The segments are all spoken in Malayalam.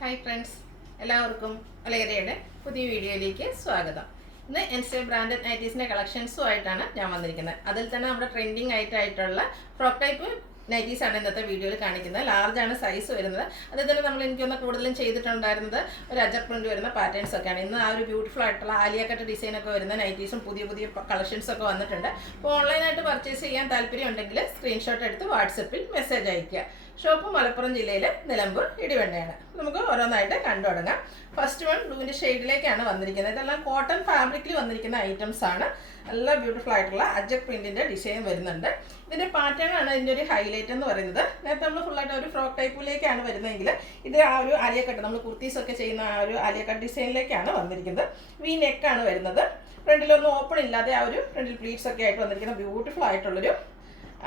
ഹായ് ഫ്രണ്ട്സ്, എല്ലാവർക്കും അലേറിയയുടെ പുതിയ വീഡിയോയിലേക്ക് സ്വാഗതം. ഇന്ന് എൻസെ ബ്രാൻഡഡ് നൈറ്റീസിൻ്റെ കളക്ഷൻസുമായിട്ടാണ് ഞാൻ വന്നിരിക്കുന്നത്. അതിൽ തന്നെ നമ്മുടെ ട്രെൻഡിങ് ആയിട്ടുള്ള ഫ്രോക്ക് ടൈപ്പ് നൈറ്റീസാണ് ഇന്നത്തെ വീഡിയോയിൽ കാണിക്കുന്നത്. ലാർജാണ് സൈസ് വരുന്നത്. അതിൽ തന്നെ നമ്മൾ എനിക്കൊന്ന് കൂടുതലും ചെയ്തിട്ടുണ്ടായിരുന്നത് ഒരു അജർ പ്രിന്റ് വരുന്ന പാറ്റേൺസ് ഒക്കെയാണ്. ഇന്ന് ആ ഒരു ബ്യൂട്ടിഫുൾ ആയിട്ടുള്ള ആലിയ കട്ട് ഡിസൈനൊക്കെ വരുന്ന നൈറ്റീസും പുതിയ പുതിയ കളക്ഷൻസൊക്കെ വന്നിട്ടുണ്ട്. അപ്പോൾ ഓൺലൈനായിട്ട് പർച്ചേസ് ചെയ്യാൻ താല്പര്യം ഉണ്ടെങ്കിൽ സ്ക്രീൻഷോട്ട് എടുത്ത് വാട്സപ്പിൽ മെസ്സേജ് അയയ്ക്കുക. ഷോപ്പ് മലപ്പുറം ജില്ലയിൽ നിലമ്പൂർ ഇടിവണ്ണയാണ്. നമുക്ക് ഓരോന്നായിട്ട് കണ്ടു തുടങ്ങാം. ഫസ്റ്റ് വൺ ബ്ലൂവിൻ്റെ ഷെയ്ഡിലേക്കാണ് വന്നിരിക്കുന്നത്. ഇതെല്ലാം കോട്ടൺ ഫാബ്രിക്കിൽ വന്നിരിക്കുന്ന ഐറ്റംസ് ആണ്. നല്ല ബ്യൂട്ടിഫുൾ ആയിട്ടുള്ള അജക് പ്രിന്റിന്റെ ഡിസൈൻ വരുന്നുണ്ട്. ഇതിന്റെ പാറ്റേൺ ആണ് ഇതിന്റെ ഒരു ഹൈലൈറ്റ് എന്ന് പറയുന്നത്. നേരത്തെ നമ്മൾ ഫുള്ളായിട്ട് ഒരു ഫ്രോക്ക് ടൈപ്പിലേക്കാണ് വരുന്നതെങ്കിൽ ഇത് ആ ഒരു ആലിയ കട്ട്, നമ്മൾ കുർത്തീസ് ഒക്കെ ചെയ്യുന്ന ആ ഒരു ആലിയ കട്ട് ഡിസൈനിലേക്കാണ് വന്നിരിക്കുന്നത്. വി നെക്കാണ് വരുന്നത്. ഫ്രണ്ടിലൊന്നും ഓപ്പൺ ഇല്ലാതെ ആ ഒരു ഫ്രണ്ടിൽ പ്ലീറ്റ്സ് ഒക്കെ ആയിട്ട് വന്നിരിക്കുന്ന ബ്യൂട്ടിഫുൾ ആയിട്ടുള്ളൊരു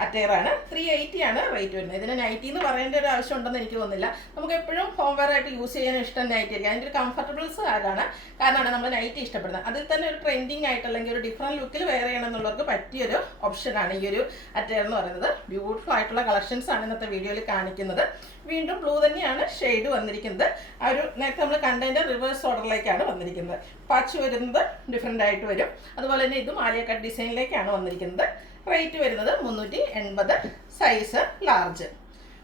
അറ്റയറാണ്. 380 ആണ് റേറ്റ് വരുന്നത്. ഇതിന് നൈറ്റി എന്ന് പറയേണ്ട ഒരു ആവശ്യം ഉണ്ടെന്ന് എനിക്ക് തോന്നുന്നില്ല. നമുക്ക് എപ്പോഴും ഹോം വെയർ ആയിട്ട് യൂസ് ചെയ്യാൻ ഇഷ്ടം നൈറ്റി ആയിരിക്കും. അതിൻ്റെ ഒരു കംഫർട്ടബിൾസ് കാരണമാണ് നമ്മൾ നൈറ്റി ഇഷ്ടപ്പെടുന്നത്. അതിൽ തന്നെ ഒരു ട്രെൻഡിങ് ആയിട്ട് അല്ലെങ്കിൽ ഒരു ഡിഫറെൻറ്റ് ലുക്കിൽ വെയർ ചെയ്യണം എന്നുള്ളവർക്ക് പറ്റിയൊരു ഓപ്ഷനാണ് ഈ ഒരു അറ്റയർ എന്ന് പറയുന്നത്. ബ്യൂട്ടിഫുൾ ആയിട്ടുള്ള കളക്ഷൻസ് ആണ് ഇന്നത്തെ വീഡിയോയിൽ കാണിക്കുന്നത്. വീണ്ടും ബ്ലൂ തന്നെയാണ് ഷെയ്ഡ് വന്നിരിക്കുന്നത്. ആ ഒരു നേരത്തെ നമ്മൾ കണ്ടതിൻ്റെ റിവേഴ്സ് ഓർഡറിലേക്കാണ് വന്നിരിക്കുന്നത്. പാച്ച് വരുന്നത് ഡിഫറെൻ്റ് ആയിട്ട് വരും. അതുപോലെ തന്നെ ഇതും ആലിയ കട്ട് ഡിസൈനിലേക്കാണ് വന്നിരിക്കുന്നത്. റേറ്റ് വരുന്നത് 380, സൈസ് ലാർജ്.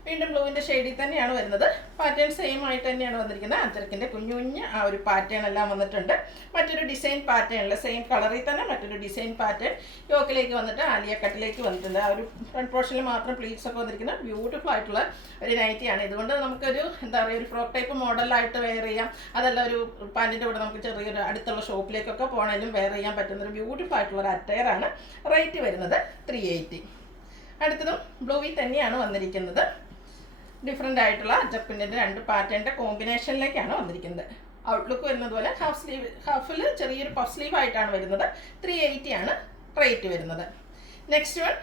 വീണ്ടും ബ്ലൂവിൻ്റെ ഷെയ്ഡിൽ തന്നെയാണ് വരുന്നത്. പാറ്റേൺ സെയിം ആയിട്ട് തന്നെയാണ് വന്നിരിക്കുന്നത്. അജർക്കിൻ്റെ കുഞ്ഞു കുഞ്ഞ് ആ ഒരു പാറ്റേൺ എല്ലാം വന്നിട്ടുണ്ട്. മറ്റൊരു ഡിസൈൻ പാറ്റേണിൽ സെയിം കളറിൽ തന്നെ മറ്റൊരു ഡിസൈൻ പാറ്റേൺ യോക്കിലേക്ക് വന്നിട്ട് ആലിയ കട്ടിലേക്ക് വന്നിട്ടുണ്ട്. ആ ഒരു ഫ്രണ്ട് പോർഷനിൽ മാത്രം പ്ലീറ്റ്സ് ഒക്കെ വന്നിരിക്കുന്ന ബ്യൂട്ടിഫുൾ ആയിട്ടുള്ള ഒരു നൈറ്റിയാണ്. ഇതുകൊണ്ട് നമുക്കൊരു എന്താ പറയുക, ഒരു ഫ്രോക്ക് ടൈപ്പ് മോഡലായിട്ട് വെയർ ചെയ്യാം. അതല്ല ഒരു പാൻറ്റിൻ്റെ കൂടെ നമുക്ക് ചെറിയൊരു അടുത്തുള്ള ഷോപ്പിലേക്കൊക്കെ പോകണമെങ്കിലും വെയർ ചെയ്യാൻ പറ്റുന്ന ഒരു ബ്യൂട്ടിഫുൾ ആയിട്ടുള്ള ഒരു അറ്റയറാണ്. റേറ്റ് വരുന്നത് 380. അടുത്തതും ബ്ലൂവിൽ തന്നെയാണ് വന്നിരിക്കുന്നത്. ഡിഫറെൻ്റ് ആയിട്ടുള്ള അജപ്പിൻ്റെ രണ്ട് പാറ്റേണിൻ്റെ കോമ്പിനേഷനിലേക്കാണ് വന്നിരിക്കുന്നത്. ഔട്ട്ലുക്ക് വരുന്നത് പോലെ ഹാഫിൽ ചെറിയൊരു പഫ് സ്ലീവ് ആയിട്ടാണ് വരുന്നത്. 380 ആണ് റേറ്റ് വരുന്നത്. നെക്സ്റ്റ് വൺ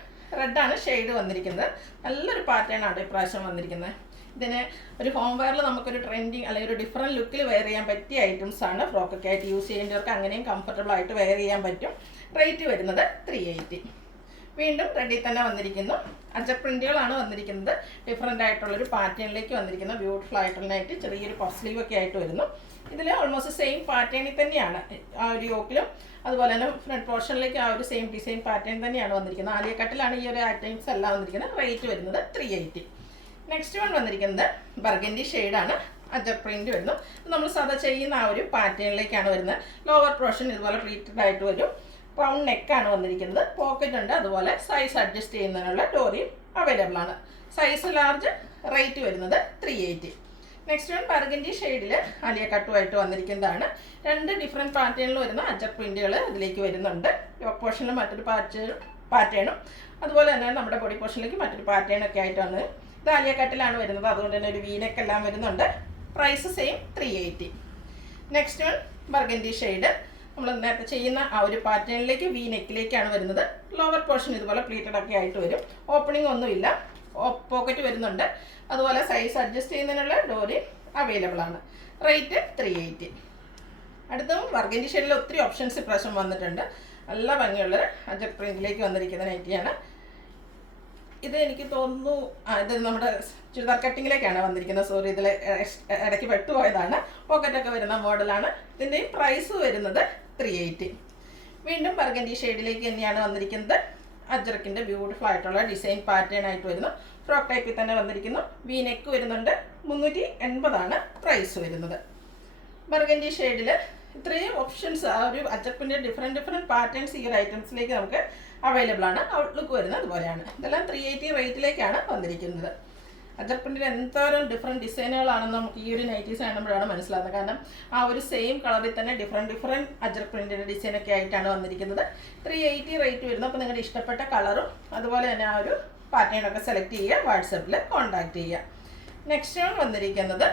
റെഡാണ് ഷെയ്ഡ് വന്നിരിക്കുന്നത്. നല്ലൊരു പാറ്റേൺ ആണ് ഇപ്രാവശ്യം വന്നിരിക്കുന്നത്. ഇതിന് ഒരു ഹോം വെയറിൽ നമുക്കൊരു ട്രെൻഡിങ് അല്ലെങ്കിൽ ഒരു ഡിഫറെൻറ്റ് ലുക്കിൽ വെയർ ചെയ്യാൻ പറ്റിയ ഐറ്റംസ് ആണ്. ഫ്രോക്കൊക്കെ ആയിട്ട് യൂസ് ചെയ്യേണ്ടവർക്ക് അങ്ങനെയും കംഫർട്ടബിൾ ആയിട്ട് വെയർ ചെയ്യാൻ പറ്റും. റേറ്റ് വരുന്നത് 380. വീണ്ടും റെഡിൽ തന്നെ വന്നിരിക്കുന്നു. അജർ പ്രിന്റുകളാണ് വന്നിരിക്കുന്നത്. ഡിഫറെൻ്റ് ആയിട്ടുള്ളൊരു പാറ്റേണിലേക്ക് വന്നിരിക്കുന്ന ബ്യൂട്ടിഫുൾ ആയിട്ടുള്ളതായിട്ട് ചെറിയൊരു പഫ് സ്ലീവ് ഒക്കെ ആയിട്ട് വരുന്നു. ഇതിൽ ഓൾമോസ്റ്റ് സെയിം പാറ്റേണിൽ തന്നെയാണ് ആ ഒരു യോക്കിലും അതുപോലെ തന്നെ ഫ്രണ്ട് പോർഷനിലേക്ക് ആ ഒരു സെയിം ഡിസൈൻ പാറ്റേൺ തന്നെയാണ് വന്നിരിക്കുന്നത്. ആലിയ കട്ടിലാണ് ഈ ഒരു ഐറ്റംസ് എല്ലാം വന്നിരിക്കുന്നത്. റേറ്റ് വരുന്നത് 380. നെക്സ്റ്റ് വൺ വന്നിരിക്കുന്നത് ബർഗൻഡി ഷെയ്ഡാണ്. അജർ പ്രിന്റ് വരുന്നു. നമ്മൾ സാധാ ചെയ്യുന്ന ആ ഒരു പാറ്റേണിലേക്കാണ് വരുന്നത്. ലോവർ പോർഷൻ ഇതുപോലെ പ്ലീറ്റഡ് ആയിട്ട് വരും. റൗണ്ട് നെക്കാണ് വന്നിരിക്കുന്നത്. പോക്കറ്റ് ഉണ്ട്. അതുപോലെ സൈസ് അഡ്ജസ്റ്റ് ചെയ്യുന്നതിനുള്ള ഡോറിയും അവൈലബിൾ ആണ്. Size large. റേറ്റ് വരുന്നത് 380. നെക്സ്റ്റ് വൺ ബർഗൻഡി ഷെയ്ഡിൽ ആലിയ കട്ടുമായിട്ട് വന്നിരിക്കുന്നതാണ്. രണ്ട് ഡിഫറെൻറ്റ് പാറ്റേണിൽ വരുന്ന അജർ പ്രിന്റുകൾ ഇതിലേക്ക് വരുന്നുണ്ട്. യോക്ക് പോർഷനിൽ മറ്റൊരു പാറ്റേണും അതുപോലെ തന്നെ നമ്മുടെ ബോഡി പോർഷനിലേക്ക് മറ്റൊരു പാറ്റേണൊക്കെ ആയിട്ട് വന്നത്. ഇത് ആലിയ കട്ടിലാണ് വരുന്നത്. അതുകൊണ്ട് തന്നെ ഒരു വീനെക്കെല്ലാം വരുന്നുണ്ട്. Price same 380. Next one burgundy shade. നമ്മൾ നേരത്തെ ചെയ്യുന്ന ആ ഒരു പാറ്റേണിലേക്ക് വി നെക്കിലേക്കാണ് വരുന്നത്. ലോവർ പോർഷൻ ഇതുപോലെ പ്ലീറ്റഡ് ഒക്കെ ആയിട്ട് വരും. ഓപ്പണിംഗ് ഒന്നുമില്ല. പോക്കറ്റ് വരുന്നുണ്ട്. അതുപോലെ സൈസ് അഡ്ജസ്റ്റ് ചെയ്യുന്നതിനുള്ള ഡോറി അവൈലബിൾ ആണ്. റേറ്റ് 380. അടുത്തും ബർഗൻഡി ഷെയ്ഡിൽ ഒത്തിരി ഓപ്ഷൻസ് ഇപ്രാവശ്യം വന്നിട്ടുണ്ട്. നല്ല ഭംഗിയുള്ളൊരു അജർ പ്രിന്റിലേക്ക് വന്നിരിക്കുന്ന നൈറ്റിയാണ്. ഇത് എനിക്ക് തോന്നുന്നു ഇത് നമ്മുടെ ചുരിദാർ കട്ടിങ്ങിലേക്കാണ് വന്നിരിക്കുന്നത്. സോറി, ഇതിൽ ഇടയ്ക്ക് പെട്ടുപോയതാണ്. പോക്കറ്റൊക്കെ വരുന്ന മോഡലാണ്. ഇതിൻ്റെയും പ്രൈസ് വരുന്നത് 380. വീണ്ടും ബർഗൻഡി ഷെയ്ഡിലേക്ക് തന്നെയാണ് വന്നിരിക്കുന്നത്. അജർക്കിൻ്റെ ബ്യൂട്ടിഫുൾ ആയിട്ടുള്ള ഡിസൈൻ പാറ്റേൺ ആയിട്ട് വരുന്നു. ഫ്രോക്ക് ടൈപ്പിൽ തന്നെ വന്നിരിക്കുന്നു. വി നെക്ക് വരുന്നുണ്ട്. 380 ആണ് പ്രൈസ് വരുന്നത്. ബർഗൻഡി ഷെയ്ഡിൽ ഇത്രയും ഓപ്ഷൻസ് ആ ഒരു അജപ്പിൻ്റെ ഡിഫറെൻറ്റ് പാറ്റേൺസ് ഈ ഒരു ഐറ്റംസിലേക്ക് നമുക്ക് അവൈലബിൾ ആണ്. ഔട്ട്ലുക്ക് വരുന്നത് അതുപോലെയാണ്. ഇതെല്ലാം 380 റേറ്റിലേക്കാണ് വന്നിരിക്കുന്നത്. അജർ പ്രിന്റിൽ എന്തോരം ഡിഫറെൻറ്റ് ഡിസൈനുകളാണെന്ന് നമുക്ക് ഈ ഒരു നൈറ്റീസ് കാണുമ്പോഴാണ് മനസ്സിലാകുന്നത്. കാരണം ആ ഒരു സെയിം കളറിൽ തന്നെ ഡിഫറെൻറ്റ് അജർ പ്രിന്റിൻ്റെ ഡിസൈനൊക്കെ ആയിട്ടാണ് വന്നിരിക്കുന്നത്. 380 റേറ്റ് വരുന്നു. അപ്പോൾ നിങ്ങളുടെ ഇഷ്ടപ്പെട്ട കളറും അതുപോലെ തന്നെ ആ ഒരു പാറ്റേണൊക്കെ സെലക്ട് ചെയ്യുക. വാട്സപ്പിൽ കോൺടാക്റ്റ് ചെയ്യുക. നെക്സ്റ്റ് ആണ് വന്നിരിക്കുന്നത്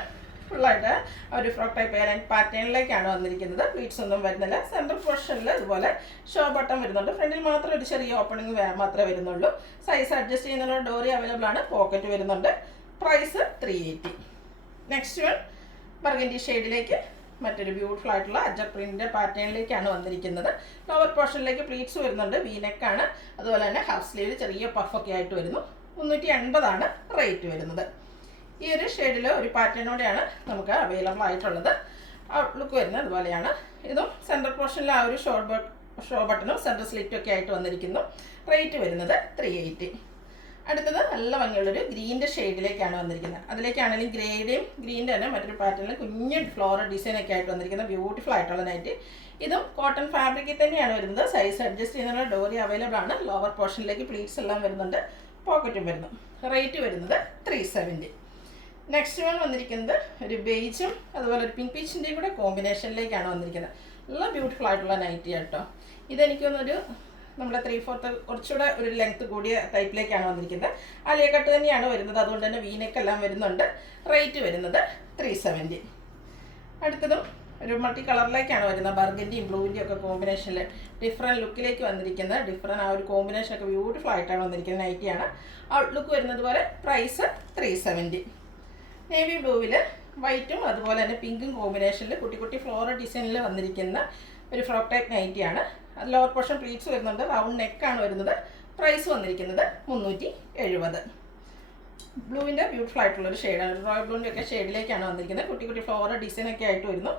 ഫുള്ളായിട്ട് ഒരു ഫ്രോക്ക് ടൈപ്പ് എയർലൈൻ പാറ്റേണിലേക്കാണ് വന്നിരിക്കുന്നത്. പ്ലീറ്റ്സ് ഒന്നും വരുന്നില്ല. സെൻട്രൽ പോർഷനിൽ ഇതുപോലെ ഷോ ബട്ടൺ വരുന്നുണ്ട്. ഫ്രണ്ടിൽ മാത്രം ഒരു ചെറിയ ഓപ്പണിംഗ് മാത്രമേ വരുന്നുള്ളൂ. സൈസ് അഡ്ജസ്റ്റ് ചെയ്യുന്നതിനുള്ള ഡോറി അവൈലബിൾ ആണ്. പോക്കറ്റ് വരുന്നുണ്ട്. പ്രൈസ് 380. നെക്സ്റ്റ് വൺ ബർഗൻഡി ഷെയ്ഡിലേക്ക് മറ്റൊരു ബ്യൂട്ടിഫുൾ ആയിട്ടുള്ള അജർ പ്രിന്റിൻ്റെ പാറ്റേണിലേക്കാണ് വന്നിരിക്കുന്നത്. ലോവർ പോർഷനിലേക്ക് പ്ലീറ്റ്സ് വരുന്നുണ്ട്. വി നെക്കാണ്. അതുപോലെ തന്നെ ഹാഫ് സ്ലീവ് ചെറിയ പഫൊക്കെ ആയിട്ട് വരുന്നു. 380 ആണ് റേറ്റ് വരുന്നത്. ഈ ഒരു ഷെയ്ഡിൽ ഒരു പാറ്റേണോടെയാണ് നമുക്ക് അവൈലബിൾ ആയിട്ടുള്ളത്. ലുക്ക് വരുന്നത് അതുപോലെയാണ്. ഇതും സെൻറ്റർ പോർഷനിൽ ആ ഒരു ഷോ ബട്ടണും സെൻറ്റർ സ്ലിറ്റും ഒക്കെ ആയിട്ട് വന്നിരിക്കുന്നു. റേറ്റ് വരുന്നത് 380. അടുത്തത് നല്ല ഭംഗിയുള്ളൊരു ഗ്രീൻ്റെ ഷെയ്ഡിലേക്കാണ് വന്നിരിക്കുന്നത്. അതിലേക്കാണെങ്കിലും ഗ്രീൻ്റെ തന്നെ മറ്റൊരു പാറ്റേണിൽ കുഞ്ഞ് ഫ്ലോറൽ ഡിസൈനൊക്കെ ആയിട്ട് വന്നിരിക്കുന്ന ബ്യൂട്ടിഫുൾ ആയിട്ടുള്ള നൈറ്റി. ഇതും കോട്ടൺ ഫാബ്രിക്കിൽ തന്നെയാണ് വരുന്നത്. സൈസ് അഡ്ജസ്റ്റ് ചെയ്യുന്നതിനുള്ള ഡോറി അവൈലബിൾ ആണ്. ലോവർ പോർഷനിലേക്ക് പ്ലീറ്റ്സ് എല്ലാം വരുന്നുണ്ട്, പോക്കറ്റും വരുന്നു. റേറ്റ് വരുന്നത് 370. നെക്സ്റ്റ് വൺ വന്നിരിക്കുന്നത് ഒരു ബേജും അതുപോലെ ഒരു പിങ്ക് പീച്ചിൻ്റെയും കൂടെ കോമ്പിനേഷനിലേക്കാണ് വന്നിരിക്കുന്നത്. നല്ല ബ്യൂട്ടിഫുൾ ആയിട്ടുള്ള നൈറ്റി കേട്ടോ. ഇതെനിക്കൊന്നൊരു നമ്മുടെ 3/4 കുറച്ചുകൂടെ ഒരു ലെങ്ത് കൂടിയ ടൈപ്പിലേക്കാണ് വന്നിരിക്കുന്നത്. അലിയ കട്ട് തന്നെയാണ് വരുന്നത്, അതുകൊണ്ട് തന്നെ വീനെക്കെല്ലാം വരുന്നുണ്ട്. റേറ്റ് വരുന്നത് 370. അടുത്തതും ഒരു മൾട്ടി കളറിലേക്കാണ് വരുന്നത്. ബർഗൻഡിയും ബ്ലൂവിൻ്റെയും ഒക്കെ കോമ്പിനേഷനിൽ ഡിഫറെൻറ്റ് ലുക്കിലേക്ക് വന്നിരിക്കുന്ന ആ ഒരു കോമ്പിനേഷനൊക്കെ ബ്യൂട്ടിഫുൾ ആയിട്ടാണ് വന്നിരിക്കുന്നത് നൈറ്റിയാണ്. ഔട്ട്ലുക്ക് വരുന്നത് പോലെ. പ്രൈസ് 370. നേവി ബ്ലൂവിൽ വൈറ്റും അതുപോലെ തന്നെ പിങ്കും കോമ്പിനേഷനിൽ കുട്ടി ഫ്ലോറൽ ഡിസൈനിൽ വന്നിരിക്കുന്ന ഒരു ഫ്രോക്ക് ടൈപ്പ് നൈറ്റിയാണ്. അത് ലോവർ പോർഷൻ പ്ലീറ്റ്സ് വരുന്നുണ്ട്, റൗണ്ട് നെക്കാണ് വരുന്നത്. പ്രൈസ് വന്നിരിക്കുന്നത് 370. ബ്ലൂവിൻ്റെ ബ്യൂട്ടിഫുൾ ആയിട്ടുള്ളൊരു ഷെയ്ഡാണ്. റോയൽ ബ്ലൂവിൻ്റെ ഒക്കെ ഷെയ്ഡിലേക്കാണ് വന്നിരിക്കുന്നത്. കുട്ടി ഫ്ലോറൽ ഡിസൈനൊക്കെ ആയിട്ട് വരുന്നു.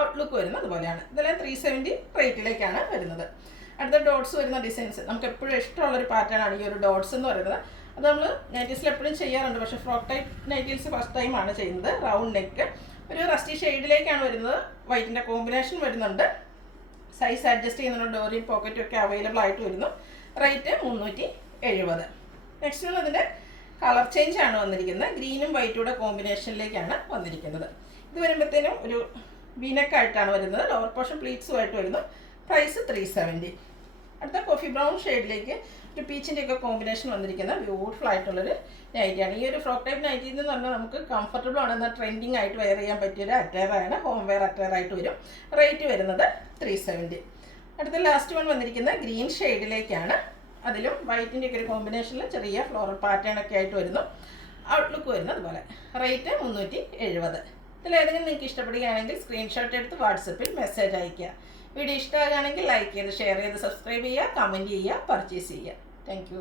ഔട്ട്ലുക്ക് വരുന്നത് അതുപോലെയാണ്. ഇതെല്ലാം 370 റേറ്റിലേക്കാണ് വരുന്നത്. അടുത്ത ഡോട്ട്സ് വരുന്ന ഡിസൈൻസ് നമുക്ക് എപ്പോഴും ഇഷ്ടമുള്ളൊരു പാറ്റേൺ ആണ് ഈ ഒരു ഡോട്ട്സ് എന്ന് പറയുന്നത്. അത് നമ്മൾ നൈറ്റീസിൽ എപ്പോഴും ചെയ്യാറുണ്ട്, പക്ഷേ ഫ്രോക്ക് ടൈപ്പ് നൈറ്റീസ് ഫസ്റ്റ് ടൈമാണ് ചെയ്യുന്നത്. റൗണ്ട് നെക്ക് ഒരു റസ്റ്റി ഷെയ്ഡിലേക്കാണ് വരുന്നത്. വൈറ്റിൻ്റെ കോമ്പിനേഷൻ വരുന്നുണ്ട്. സൈസ് അഡ്ജസ്റ്റ് ചെയ്യുന്ന ഡോറിയും പോക്കറ്റും ഒക്കെ അവൈലബിൾ ആയിട്ട് വരുന്നു. റേറ്റ് 370. നെക്സ്റ്റ് അതിൻ്റെ കളർ ചേഞ്ച് ആണ് വന്നിരിക്കുന്നത്. ഗ്രീനും വൈറ്റൂടെ കോമ്പിനേഷനിലേക്കാണ് വന്നിരിക്കുന്നത്. ഇത് വരുമ്പോഴത്തേനും ഒരു വീനക്കായിട്ടാണ് വരുന്നത്. ലോവർ പോർഷൻ പ്ലീറ്റ്സുമായിട്ട് വരുന്നു. പ്രൈസ് 370. അടുത്ത കോഫി ബ്രൗൺ ഷെയ്ഡിലേക്ക് ഒരു പീച്ചിൻ്റെ ഒക്കെ കോമ്പിനേഷൻ വന്നിരിക്കുന്ന ബ്യൂട്ടിഫുൾ ആയിട്ടുള്ളൊരു നൈറ്റിയാണ്. ഈ ഒരു ഫ്രോക്ക് ടൈപ്പ് നൈറ്റി എന്ന് പറഞ്ഞാൽ നമുക്ക് കംഫർട്ടബിൾ ആണ്, എന്നാൽ ട്രെൻഡിങ് ആയിട്ട് വെയർ ചെയ്യാൻ പറ്റിയൊരു അറ്റയറാണ്. ഹോം വെയർ അറ്റയറായിട്ട് വരും. റേറ്റ് വരുന്നത് 370. അടുത്ത ലാസ്റ്റ് വൺ വന്നിരിക്കുന്ന ഗ്രീൻ ഷെയ്ഡിലേക്കാണ്. അതിലും വൈറ്റിൻ്റെ ഒക്കെ ഒരു കോമ്പിനേഷനിൽ ചെറിയ ഫ്ലോറൽ പാറ്റേൺ ഒക്കെ ആയിട്ട് വരുന്നു. ഔട്ട്ലുക്ക് വരുന്നത് അതുപോലെ. റേറ്റ് 370. ഇതിലേതെങ്കിലും നിങ്ങൾക്ക് ഇഷ്ടപ്പെടുകയാണെങ്കിൽ സ്ക്രീൻഷോട്ട് എടുത്ത് വാട്സപ്പിൽ മെസ്സേജ് അയയ്ക്കുക. വീഡിയോ ഇഷ്ടമാകുകയാണെങ്കിൽ ലൈക്ക് ചെയ്ത് ഷെയർ ചെയ്ത് സബ്സ്ക്രൈബ് ചെയ്യുക, കമൻറ്റ് ചെയ്യുക, പർച്ചേസ് ചെയ്യുക. Thank you.